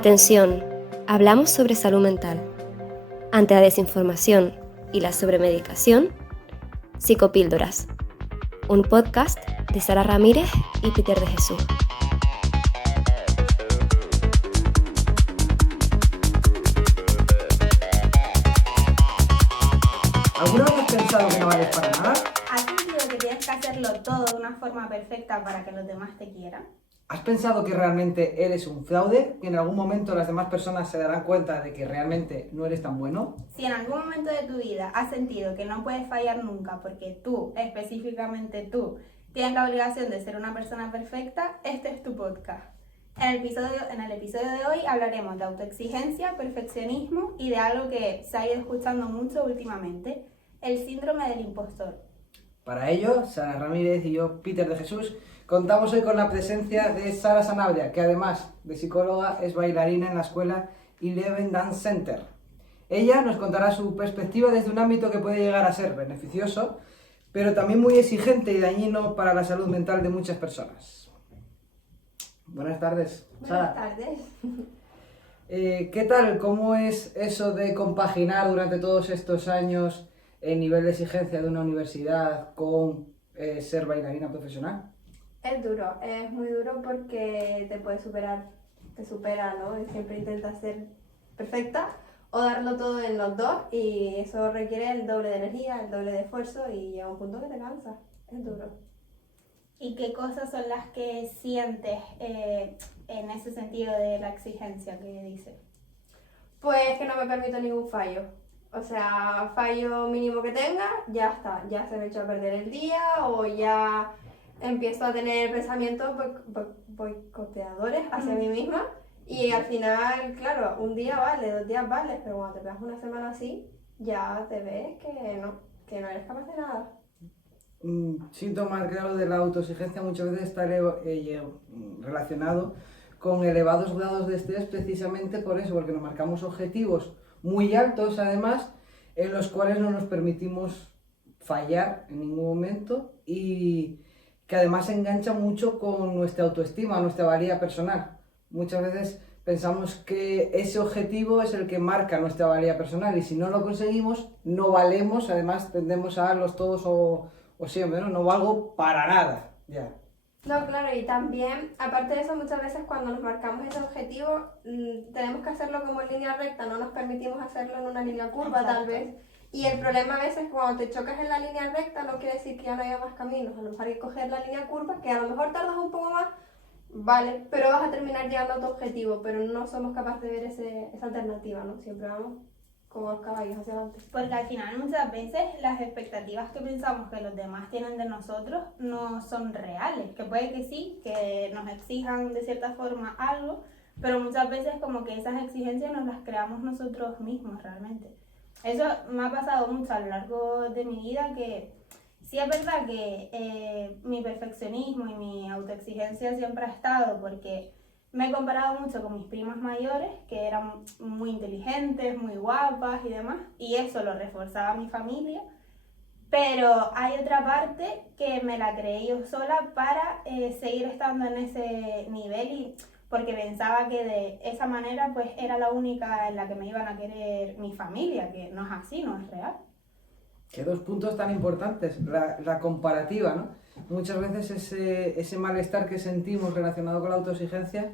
Atención, hablamos sobre salud mental. Ante la desinformación y la sobremedicación, Psicopíldoras, un podcast de Sara Ramírez y Peter de Jesús. ¿Alguna vez has pensado que no vales para nada? ¿Has sentido que tienes que hacerlo todo de una forma perfecta para que los demás te quieran? ¿Has pensado que realmente eres un fraude? ¿Que en algún momento las demás personas se darán cuenta de que realmente no eres tan bueno? Si en algún momento de tu vida has sentido que no puedes fallar nunca porque tú, específicamente tú, tienes la obligación de ser una persona perfecta, este es tu podcast. En el episodio de hoy hablaremos de autoexigencia, perfeccionismo y de algo que se ha ido escuchando mucho últimamente, el síndrome del impostor. Para ello, Sara Ramírez y yo, Peter de Jesús, contamos hoy con la presencia de Sara Sanabria, que además de psicóloga es bailarina en la escuela Eleven Dance Center. Ella nos contará su perspectiva desde un ámbito que puede llegar a ser beneficioso, pero también muy exigente y dañino para la salud mental de muchas personas. Buenas tardes, Sara. Buenas tardes. ¿Qué tal? ¿Cómo es eso de compaginar durante todos estos años el nivel de exigencia de una universidad con ser bailarina profesional? Es duro, es muy duro porque te puede superar, te supera, ¿no? Y siempre intentas ser perfecta o darlo todo en los dos y eso requiere el doble de energía, el doble de esfuerzo y llega un punto que te cansas. Es duro. ¿Y qué cosas son las que sientes en ese sentido de la exigencia que dices? Pues que no me permito ningún fallo. O sea, fallo mínimo que tenga, ya está. Ya se me echó a perder el día o ya empiezo a tener pensamientos boicoteadores hacia mí misma. Y al final, claro, un día vale, 2 días vale, pero cuando te pegas una semana así, ya te ves que no eres capaz de nada. Un síntoma claro de la autoexigencia muchas veces está relacionado con elevados grados de estrés, precisamente por eso, porque nos marcamos objetivos muy altos además, en los cuales no nos permitimos fallar en ningún momento y que además se engancha mucho con nuestra autoestima, nuestra valía personal. Muchas veces pensamos que ese objetivo es el que marca nuestra valía personal y si no lo conseguimos, no valemos, además tendemos a darlos todos o siempre, no valgo para nada, ya. No, claro, y también, aparte de eso, muchas veces cuando nos marcamos ese objetivo, tenemos que hacerlo como en línea recta, no nos permitimos hacerlo en una línea curva. Exacto. Tal vez. Y el problema a veces cuando te chocas en la línea recta no quiere decir que ya no haya más caminos, a lo mejor hay que coger la línea curva, que a lo mejor tardas un poco más, vale, pero vas a terminar llegando a tu objetivo, pero no somos capaces de ver esa alternativa, ¿no? Siempre vamos como los caballos hacia adelante. Porque al final muchas veces las expectativas que pensamos que los demás tienen de nosotros no son reales, que puede que sí, que nos exijan de cierta forma algo, pero muchas veces como que esas exigencias nos las creamos nosotros mismos realmente. Eso me ha pasado mucho a lo largo de mi vida, que sí es verdad que mi perfeccionismo y mi autoexigencia siempre ha estado porque me he comparado mucho con mis primas mayores, que eran muy inteligentes, muy guapas y demás, y eso lo reforzaba mi familia. Pero hay otra parte que me la creé yo sola para seguir estando en ese nivel y porque pensaba que de esa manera pues era la única en la que me iban a querer mi familia, que no es así, no es real. Que dos puntos tan importantes, la comparativa, ¿no? Muchas veces ese malestar que sentimos relacionado con la autoexigencia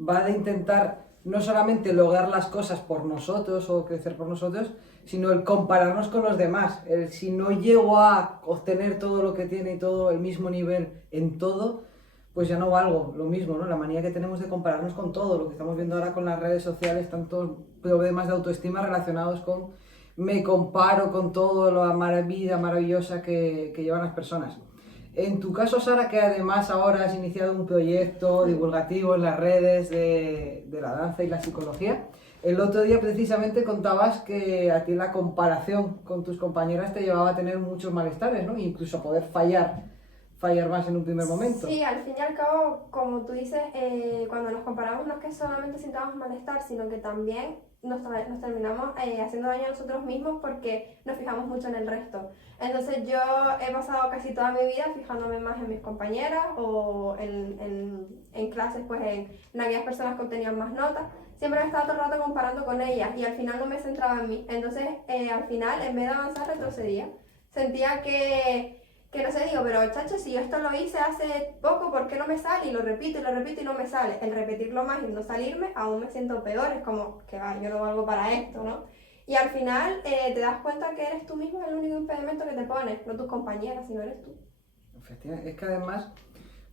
va de intentar no solamente lograr las cosas por nosotros o crecer por nosotros, sino el compararnos con los demás. El si no llego a obtener todo lo que tiene y todo el mismo nivel en todo, pues ya no valgo lo mismo, ¿no? La manía que tenemos de compararnos con todo, lo que estamos viendo ahora con las redes sociales, tantos problemas de autoestima relacionados con me comparo con todo la vida maravillosa que llevan las personas. En tu caso, Sara, que además ahora has iniciado un proyecto divulgativo en las redes de la danza y la psicología, el otro día precisamente contabas que a ti la comparación con tus compañeras te llevaba a tener muchos malestares, ¿no? Incluso a poder fallar fallar más en un primer momento. Sí, al fin y al cabo, como tú dices, cuando nos comparamos no es que solamente sintamos malestar, sino que también nos terminamos haciendo daño a nosotros mismos porque nos fijamos mucho en el resto. Entonces yo he pasado casi toda mi vida fijándome más en mis compañeras o en clases, pues en aquellas personas que obtenían más notas. Siempre me estaba todo el rato comparando con ellas y al final no me centraba en mí. Entonces al final, en vez de avanzar, retrocedía. Sentía que no sé, digo, pero chacho, si yo esto lo hice hace poco, ¿por qué no me sale? Y lo repito y no me sale. El repetirlo más y no salirme, aún me siento peor. Es como, que va, yo no valgo para esto, ¿no? Y al final te das cuenta que eres tú mismo el único impedimento que te pones, no tus compañeras, sino eres tú. Efectivamente, es que además,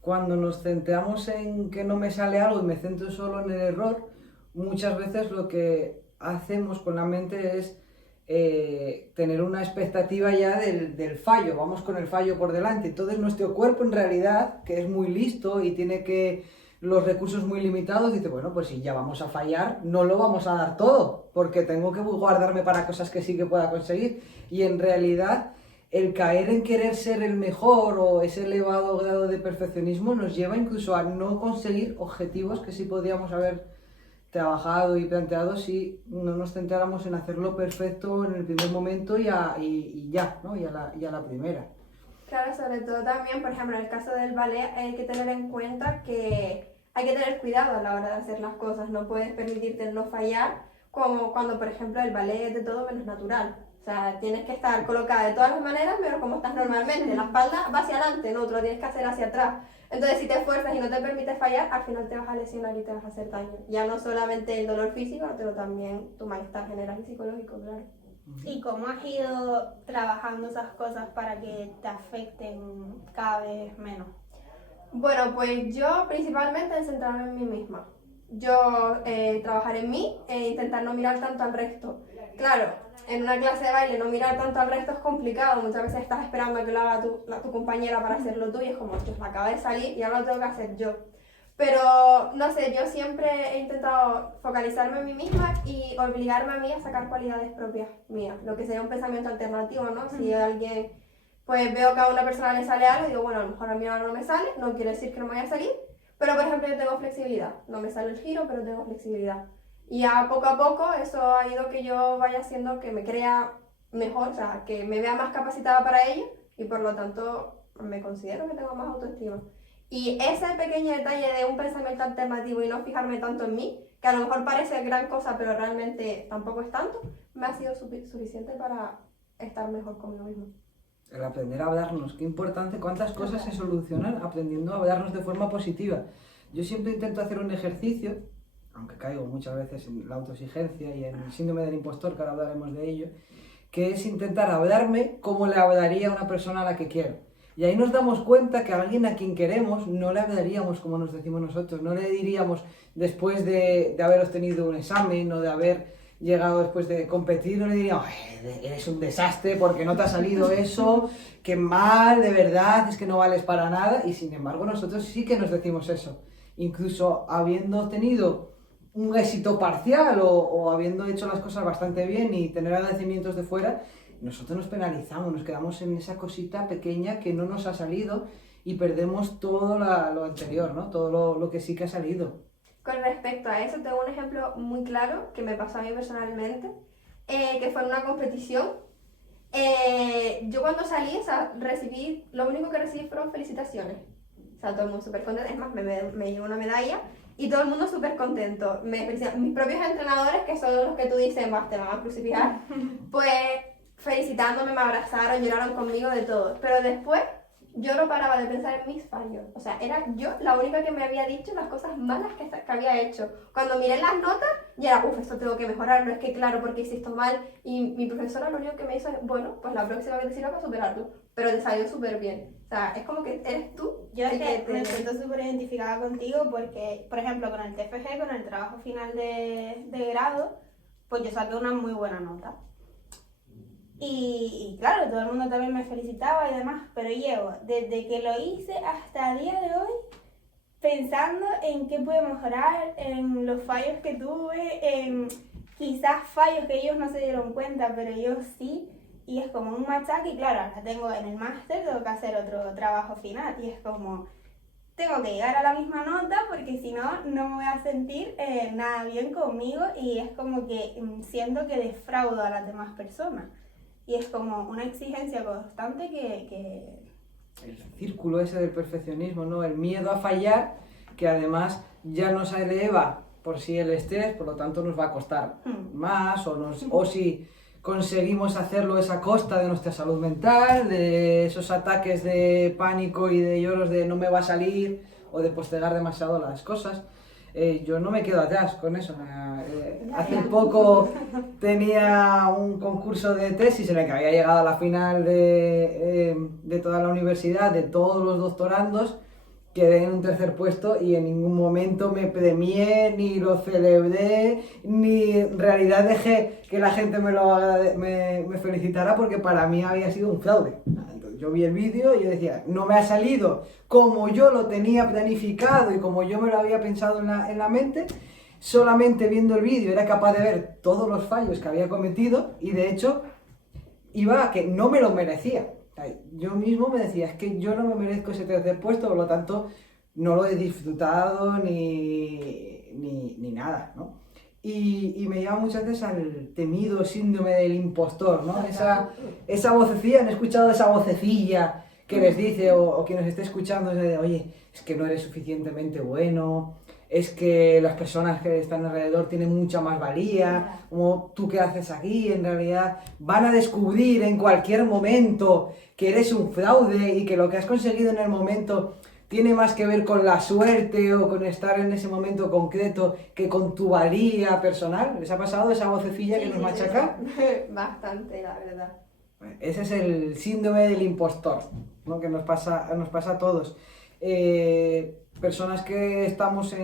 cuando nos centramos en que no me sale algo y me centro solo en el error, muchas veces lo que hacemos con la mente es tener una expectativa ya del fallo, vamos con el fallo por delante. Entonces nuestro cuerpo en realidad, que es muy listo y tiene los recursos muy limitados, dice, bueno, pues si ya vamos a fallar, no lo vamos a dar todo, porque tengo que guardarme para cosas que sí que pueda conseguir. Y en realidad el caer en querer ser el mejor o ese elevado grado de perfeccionismo nos lleva incluso a no conseguir objetivos que sí podríamos haber trabajado y planteado si no nos centráramos en hacerlo perfecto en el primer momento y ya, ¿no? Y a la primera. Claro, sobre todo también, por ejemplo, en el caso del ballet hay que tener en cuenta que hay que tener cuidado a la hora de hacer las cosas, no puedes permitirte no fallar, como cuando, por ejemplo, el ballet es de todo menos natural. O sea, tienes que estar colocada de todas las maneras, pero como estás normalmente. La espalda va hacia adelante, no, tú lo tienes que hacer hacia atrás. Entonces, si te esfuerzas y no te permites fallar, al final te vas a lesionar y te vas a hacer daño. Ya no solamente el dolor físico, pero también tu malestar general y psicológico, claro. ¿Y cómo has ido trabajando esas cosas para que te afecten cada vez menos? Bueno, pues yo principalmente en centrarme en mí misma. Yo trabajar en mí e intentar no mirar tanto al resto. Claro, en una clase de baile no mirar tanto al resto es complicado. Muchas veces estás esperando a que lo haga tu compañera para hacerlo tú y es como, me acaba de salir y ahora lo tengo que hacer yo. Pero, no sé, yo siempre he intentado focalizarme en mí misma y obligarme a mí a sacar cualidades propias mías. Lo que sería un pensamiento alternativo, ¿no? Si alguien, pues veo que a una persona le sale algo y digo, bueno, a lo mejor a mí ahora no me sale, no quiere decir que no me vaya a salir. Pero, por ejemplo, yo tengo flexibilidad. No me sale el giro, pero tengo flexibilidad. Y a poco eso ha ido que yo vaya haciendo que me crea mejor, o sea, que me vea más capacitada para ello y por lo tanto me considero que tengo más autoestima. Y ese pequeño detalle de un pensamiento alternativo y no fijarme tanto en mí, que a lo mejor parece gran cosa, pero realmente tampoco es tanto, me ha sido suficiente para estar mejor conmigo mismo. El aprender a hablarnos, qué importante, cuántas cosas se solucionan aprendiendo a hablarnos de forma positiva. Yo siempre intento hacer un ejercicio, aunque caigo muchas veces en la autoexigencia y en el síndrome del impostor, que ahora hablaremos de ello, que es intentar hablarme como le hablaría a una persona a la que quiero. Y ahí nos damos cuenta que a alguien a quien queremos no le hablaríamos como nos decimos nosotros, no le diríamos después de haber obtenido un examen o de haber llegado después de competir, no le diríamos, eres un desastre porque no te ha salido eso, qué mal, de verdad, es que no vales para nada. Y sin embargo nosotros sí que nos decimos eso, incluso habiendo tenido un éxito parcial o habiendo hecho las cosas bastante bien y tener agradecimientos de fuera, nosotros nos penalizamos, nos quedamos en esa cosita pequeña que no nos ha salido y perdemos todo lo anterior, ¿no? Todo lo que sí que ha salido. Con respecto a eso, tengo un ejemplo muy claro que me pasó a mí personalmente, que fue en una competición. Yo cuando salí, o sea, lo único que recibí fueron felicitaciones. O sea, todo el mundo súper contento, es más, me llevo una medalla y todo el mundo súper contento. Me felicitan mis propios entrenadores, que son los que tú dices, más te van a crucificar, pues felicitándome, me abrazaron, lloraron conmigo, de todo. Pero después yo no paraba de pensar en mis fallos. O sea, era yo la única que me había dicho las cosas malas que había hecho. Cuando miré las notas, ya era, esto tengo que mejorar, no es que claro, porque hice esto mal. Y mi profesora lo único que me hizo es, bueno, pues la próxima vez te sirva para superarlo. Pero te salió súper bien. O sea, es como que eres tú. Yo es que me siento súper identificada contigo porque, por ejemplo, con el TFG, con el trabajo final de grado, pues yo saqué una muy buena nota. Y claro, todo el mundo también me felicitaba y demás, pero llevo desde que lo hice hasta el día de hoy pensando en qué puedo mejorar, en los fallos que tuve, en quizás fallos que ellos no se dieron cuenta, pero yo sí. Y es como un machaque y claro, ahora tengo en el máster, tengo que hacer otro trabajo final y es como, tengo que llegar a la misma nota porque si no, no me voy a sentir nada bien conmigo y es como que siento que defraudo a las demás personas. Y es como una exigencia constante que... El círculo ese del perfeccionismo, ¿no? El miedo a fallar, que además ya nos eleva por sí el estrés, por lo tanto nos va a costar más, o si conseguimos hacerlo es a costa de nuestra salud mental, de esos ataques de pánico y de lloros de no me va a salir, o de postergar demasiado las cosas. Yo no me quedo atrás con eso. Hace poco tenía un concurso de tesis en el que había llegado a la final de toda la universidad, de todos los doctorandos, quedé en un tercer puesto y en ningún momento me premié, ni lo celebré, ni en realidad dejé que la gente me felicitara porque para mí había sido un fraude. Entonces, yo vi el vídeo y yo decía, no me ha salido como yo lo tenía planificado y como yo me lo había pensado en la mente. Solamente viendo el vídeo era capaz de ver todos los fallos que había cometido y de hecho iba a que no me lo merecía. Yo mismo me decía, es que yo no me merezco ese tercer puesto, por lo tanto no lo he disfrutado ni nada, ¿no? Y me lleva muchas veces al temido síndrome del impostor, ¿no? Esa vocecilla, ¿han escuchado esa vocecilla que les dice, o quien nos esté escuchando, es de, oye, es que no eres suficientemente bueno, es que las personas que están alrededor tienen mucha más valía, como tú qué haces aquí, en realidad van a descubrir en cualquier momento que eres un fraude y que lo que has conseguido en el momento tiene más que ver con la suerte o con estar en ese momento concreto que con tu valía personal. ¿Les ha pasado esa vocecilla que nos machaca? Bastante, la verdad. Ese es el síndrome del impostor, ¿no? Que nos pasa a todos. Personas que estamos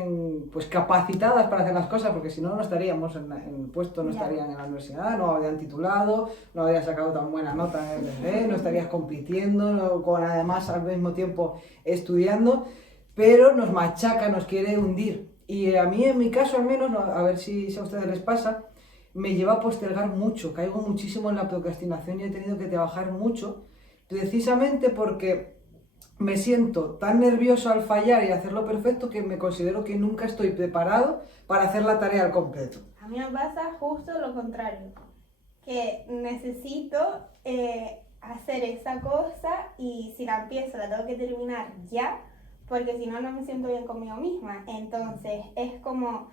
pues capacitadas para hacer las cosas, porque si no, no estaríamos en el puesto, no estarían en la universidad, no habrían titulado, no habrían sacado tan buena nota en el RFE, no estarías compitiendo, además al mismo tiempo estudiando, pero nos machaca, nos quiere hundir. Y a mí, en mi caso al menos, a ver si a ustedes les pasa, me lleva a postergar mucho, caigo muchísimo en la procrastinación y he tenido que trabajar mucho, precisamente porque me siento tan nervioso al fallar y hacerlo perfecto que me considero que nunca estoy preparado para hacer la tarea al completo. A mí me pasa justo lo contrario, que necesito hacer esa cosa y si la empiezo la tengo que terminar ya, porque si no, no me siento bien conmigo misma. Entonces es como,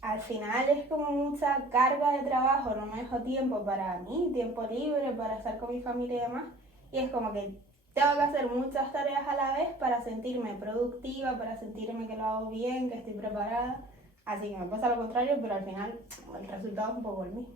al final es como mucha carga de trabajo, no me dejo tiempo para mí, tiempo libre, para estar con mi familia y demás, y es como que tengo que hacer muchas tareas a la vez para sentirme productiva, para sentirme que lo hago bien, que estoy preparada. Así que me pasa lo contrario, pero al final el resultado es un poco el mismo.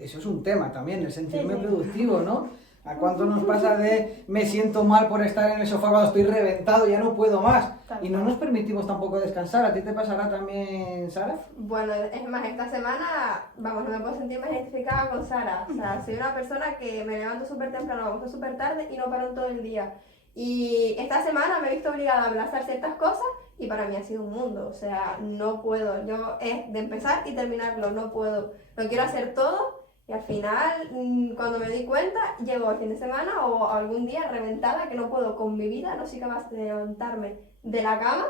Eso es un tema también, el sentirme productivo, ¿no? ¿A cuánto nos pasa de me siento mal por estar en el sofá cuando estoy reventado, ya no puedo más? Y no nos permitimos tampoco descansar. ¿A ti te pasará también, Sara? Bueno, es más, esta semana, vamos, no me puedo sentir más identificada con Sara. O sea, soy una persona que me levanto súper temprano, me acuesto súper tarde y no paro en todo el día. Y esta semana me he visto obligada a aplazar ciertas cosas y para mí ha sido un mundo. O sea, no puedo. Yo es de empezar y terminarlo, no puedo. Lo quiero hacer todo. Y al final, cuando me di cuenta, llego al fin de semana o algún día reventada que no puedo con mi vida, no soy capaz de levantarme de la cama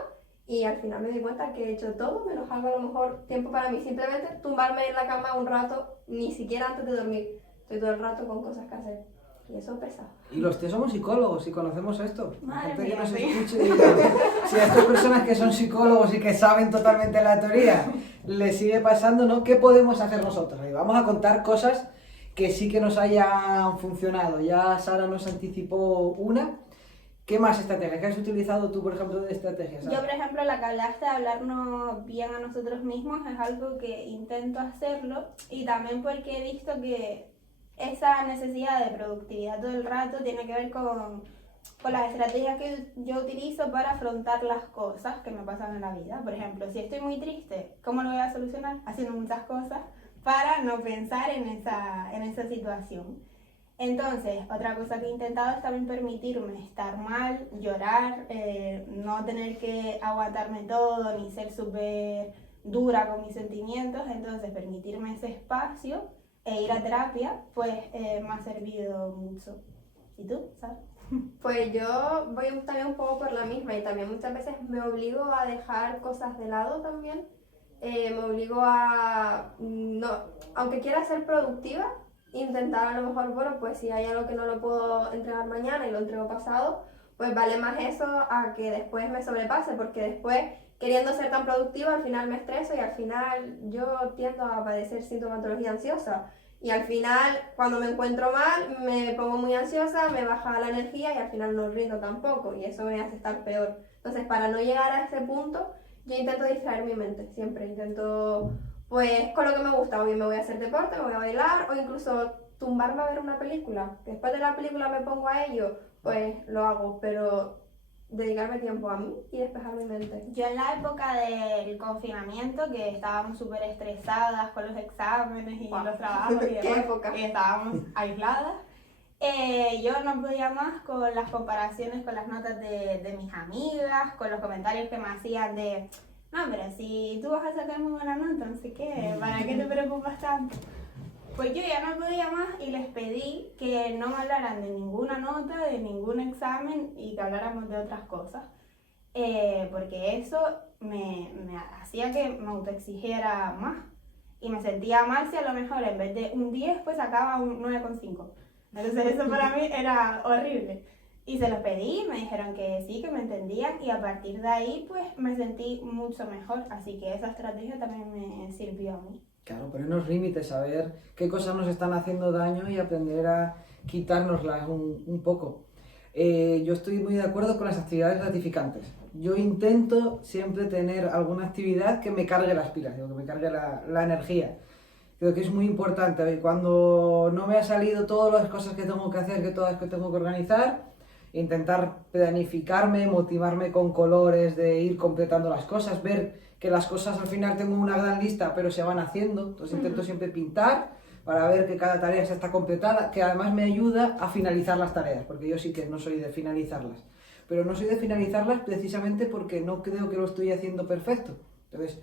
y al final me di cuenta que he hecho todo, menos algo a lo mejor tiempo para mí, simplemente tumbarme en la cama un rato, ni siquiera antes de dormir, estoy todo el rato con cosas que hacer y eso pesa. Y los tres somos psicólogos y conocemos esto. Madre Gente mía, que nos sí. escuche y si a estas personas que son psicólogos y que saben totalmente la teoría les sigue pasando, ¿no? ¿Qué podemos hacer nosotros? Y vamos a contar cosas que sí que nos hayan funcionado. Ya Sara nos anticipó una. ¿Qué más estrategias? ¿Qué has utilizado tú, por ejemplo, de estrategias? Yo, por ejemplo, la que hablaste de hablarnos bien a nosotros mismos es algo que intento hacerlo y también porque he visto que esa necesidad de productividad todo el rato tiene que ver con las estrategias que yo utilizo para afrontar las cosas que me pasan en la vida. Por ejemplo, si estoy muy triste, ¿cómo lo voy a solucionar? Haciendo muchas cosas para no pensar en esa situación. Entonces, otra cosa que he intentado es también permitirme estar mal, llorar, no tener que aguantarme todo ni ser súper dura con mis sentimientos, entonces permitirme ese espacio e ir a terapia, pues me ha servido mucho. ¿Y tú, Sara? Pues yo voy también un poco por la misma y también muchas veces me obligo a dejar cosas de lado también. Me obligo a, no, aunque quiera ser productiva, intentar a lo mejor, bueno, pues si hay algo que no lo puedo entregar mañana y lo entrego pasado, pues vale más eso a que después me sobrepase, porque después, queriendo ser tan productiva, al final me estreso y al final yo tiendo a padecer sintomatología ansiosa. Y al final, cuando me encuentro mal, me pongo muy ansiosa, me baja la energía y al final no rindo tampoco y eso me hace estar peor. Entonces, para no llegar a ese punto, yo intento distraer mi mente, siempre intento, pues, con lo que me gusta. Hoy me voy a hacer deporte, me voy a bailar o incluso tumbarme a ver una película. Después de la película me pongo a ello, pues lo hago, pero dedicarme tiempo a mí y despejar mi mente. Yo en la época del confinamiento, que estábamos súper estresadas con los exámenes y los trabajos y ¿Qué demás, época? y estábamos aisladas, yo no podía más con las comparaciones con las notas de mis amigas, con los comentarios que me hacían de no, pero si tú vas a sacar muy buena nota, no sé qué, ¿para qué te preocupas tanto? Pues yo ya no podía más y les pedí que no me hablaran de ninguna nota, de ningún examen y que habláramos de otras cosas. Porque eso me hacía que me autoexigiera más. Y me sentía mal si a lo mejor en vez de un 10 pues sacaba un 9,5. Entonces eso para mí era horrible. Y se los pedí, me dijeron que sí, que me entendían y a partir de ahí pues me sentí mucho mejor. Así que esa estrategia también me sirvió a mí. Claro, ponernos límites, saber qué cosas nos están haciendo daño y aprender a quitárnoslas un poco. Yo estoy muy de acuerdo con las actividades gratificantes. Yo intento siempre tener alguna actividad que me cargue las pilas, que me cargue la energía. Creo que es muy importante. Cuando no me ha salido todas las cosas que tengo que hacer, que todas que tengo que organizar, intentar planificarme, motivarme con colores, de ir completando las cosas, ver que las cosas al final tengo una gran lista, pero se van haciendo. Entonces intento siempre pintar para ver que cada tarea se está completada, que además me ayuda a finalizar las tareas, porque yo sí que no soy de finalizarlas. Pero no soy de finalizarlas precisamente porque no creo que lo estoy haciendo perfecto. Entonces,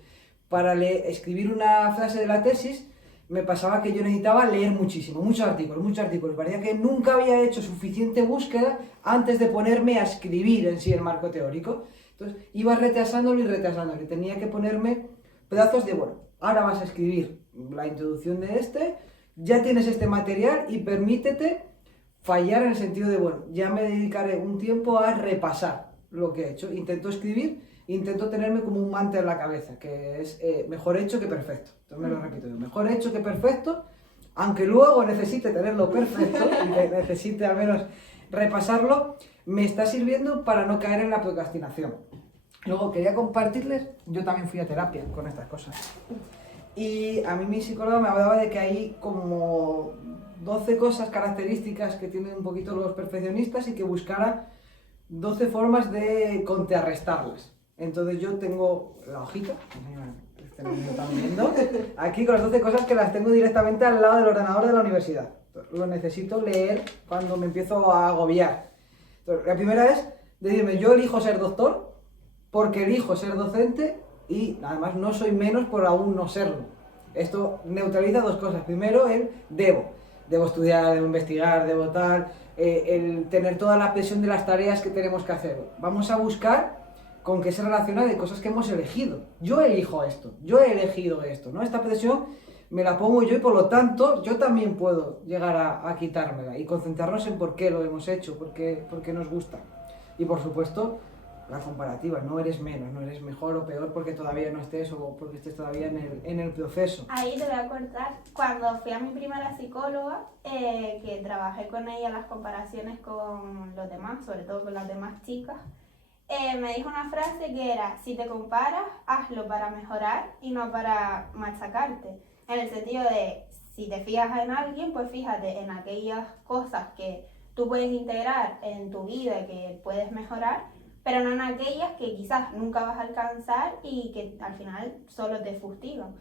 para escribir una frase de la tesis, me pasaba que yo necesitaba leer muchísimo, muchos artículos. Parecía que nunca había hecho suficiente búsqueda antes de ponerme a escribir en sí el marco teórico. Entonces iba retrasándolo y tenía que ponerme pedazos de, bueno, ahora vas a escribir la introducción de ya tienes este material y permítete fallar en el sentido de, bueno, ya me dedicaré un tiempo a repasar lo que he hecho. Intento escribir, intento tenerme como un mantra en la cabeza, que es mejor hecho que perfecto. Entonces me lo repito, mejor hecho que perfecto, aunque luego necesite tenerlo perfecto y que necesite al menos repasarlo, me está sirviendo para no caer en la procrastinación. Luego quería compartirles, yo también fui a terapia con estas cosas. Y a mí mi psicóloga me hablaba de que hay como 12 cosas características que tienen un poquito los perfeccionistas y que buscara 12 formas de contrarrestarlas. Entonces yo tengo la hojita, no me están viendo, aquí con las 12 cosas que las tengo directamente al lado del ordenador de la universidad. Lo necesito leer cuando me empiezo a agobiar. Entonces, la primera es decirme, yo elijo ser doctor porque elijo ser docente y además no soy menos por aún no serlo. Esto neutraliza dos cosas. Primero, el debo estudiar, debo investigar, debo tal, el tener toda la presión de las tareas que tenemos que hacer. Vamos a buscar con qué se relaciona de cosas que hemos elegido. Yo elijo esto, yo he elegido esto, ¿no? Esta presión me la pongo yo y por lo tanto yo también puedo llegar a quitármela y concentrarnos en por qué lo hemos hecho, por qué nos gusta. Y por supuesto, la comparativa, no eres menos, no eres mejor o peor porque todavía no estés o porque estés todavía en el proceso. Ahí te voy a cortar. Cuando fui a mi primera psicóloga, que trabajé con ella las comparaciones con los demás, sobre todo con las demás chicas, me dijo una frase que era, si te comparas, hazlo para mejorar y no para machacarte. En el sentido de, si te fijas en alguien, pues fíjate en aquellas cosas que tú puedes integrar en tu vida, que puedes mejorar, pero no en aquellas que quizás nunca vas a alcanzar y que al final solo te fustigan.